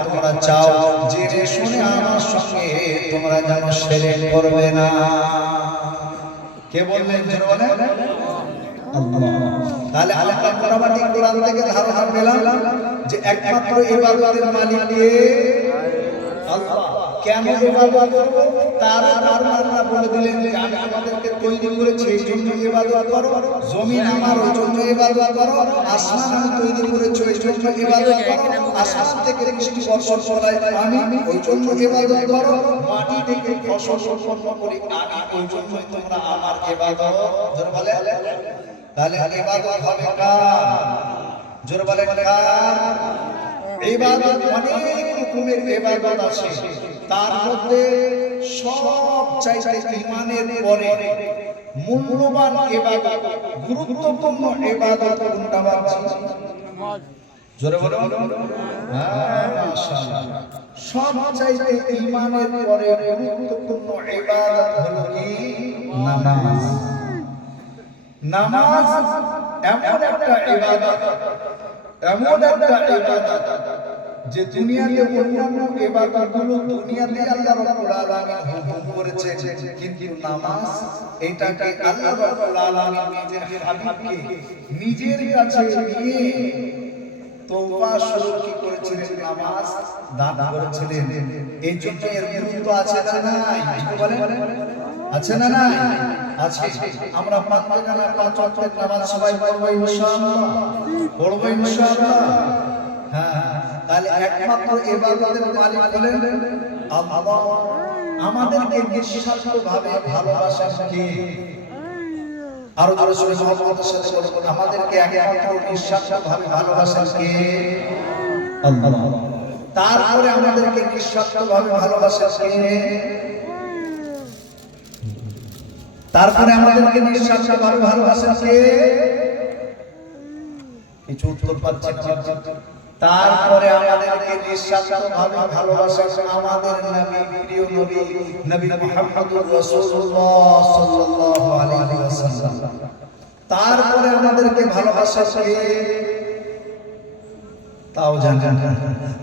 তোমরা চাও? জেনে শুনে আমার সঙ্গে তোমরা যেন সেরে করবে না। কে বললেন যে বলে? তাহলে আমরা মোটামুটি কোরআন থেকে ধারণা পেলাম যে একমাত্র এবার মালিক আল্লাহ কেন ইবাদত করব? তার কারণ আল্লাহ বলে দিলেন আমি আমাদেরকে তৈরি করেছি, এই জন্য ইবাদত করো। জমিন আমার, ওই জন্য ইবাদত করো। আসমান আমি তৈরি করেছি, ওই জন্য ইবাদত করো। আসমান থেকে বৃষ্টি বর্ষণ করাই আমি ওই জন্য ইবাদত করো। মাটি থেকে ফসল উৎপন্ন করি, আমি ওই জন্যই তোমরা আমার ইবাদত জোরে বলে তাহলে ইবাদত হবে কার? জোরে বলে কার? ইবাদত অনেক রকমের ইবাদত আছে। তার মধ্যে সব চাইতে ইমানের পরে মূল্যবান ইবাদত গুরুত্বপূর্ণ ইবাদত কোনটা বাবা জোরে বলো হ্যাঁ সব চাইতে ইমানের পরে গুরুত্বপূর্ণ ইবাদত হলো কি? নামাজ। নামাজ এমন একটা ইবাদত এমন একটা ইবাদত যে দুনিয়াতে অন্যান্য ইবাদতগুলো দুনিয়াতে আল্লাহ রাব্বুল আলামিন হুকুম করেছে কিন্তু নামাজ, এটাকে আল্লাহ রাব্বুল আলামিন নিজের হাবিবকে নিজের কাছে নিয়ে তওবা শুরু কি করেছিলেন, নামাজ দান করেছিলেন। এই জন্য এর গুরুত্ব আছে না নাই? বলেন? আছে না নাই? আছে। আমরা পাঁচ জানা পাঁচ ওয়াক্তের নামাজ সবাই পড়ব ইনশাআল্লাহ। পড়ব ইনশাআল্লাহ। হ্যাঁ। তাহলে একমাত্র ইবাদতের মালিক হলেন আল্লাহ। আমাদেরকে নিঃস্বার্থভাবে ভালোবাসার কে? আরও জোরে জোরে মহব্বতের সাথে বলুন, আমাদেরকে একমাত্র নিঃস্বার্থভাবে ভালোবাসার কে? আল্লাহ। তারপরে আমাদেরকে নিঃস্বার্থভাবে ভালোবাসার কে? তারপরে আমাদেরকে নিঃস্বার্থভাবে ভালোবাসার কে? কিছু উত্তর পাচ্ছেন। তারপরে আমাদেরকে নিঃস্বার্থভাবে ভালোবাসা আমাদের নবী, প্রিয় নবী নবী মুহাম্মদুর রাসূলুল্লাহ সাল্লাল্লাহু আলাইহি ওয়াসাল্লাম। তারপরে আমাদেরকে ভালোবাসা কে? তাও জানেন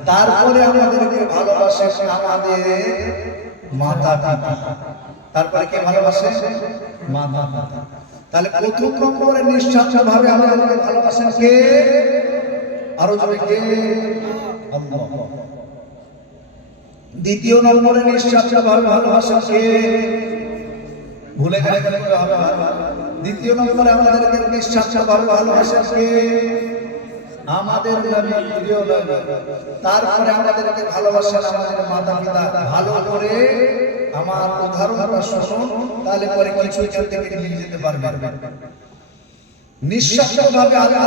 তারপরে আমাদেরকে ভালোবাসা আমাদের মাতা পিতা। তারপরে কে ভালোবাসে মাতা পিতা। তাহলে প্রথম নম্বরে নিঃস্বার্থভাবে আমাদেরকে ভালোবাসেন কে? আরও কে? দ্বিতীয় নম্বরে কে? ভুলে গেলে গেলে হবে দ্বিতীয় নম্বরে আমাদেরকে ভালোবাসেন কে? আমাদের প্রিয় তারপরে আমাদেরকে ভালোবাসেন আমাদের মাতা পিতা ভালো করে আমার উদাহরণটা শুনুন তাহলে পরে কিছু এখান থেকে নিয়ে যেতে পারবেন। নিঃস্বার্থভাবে আল্লাহ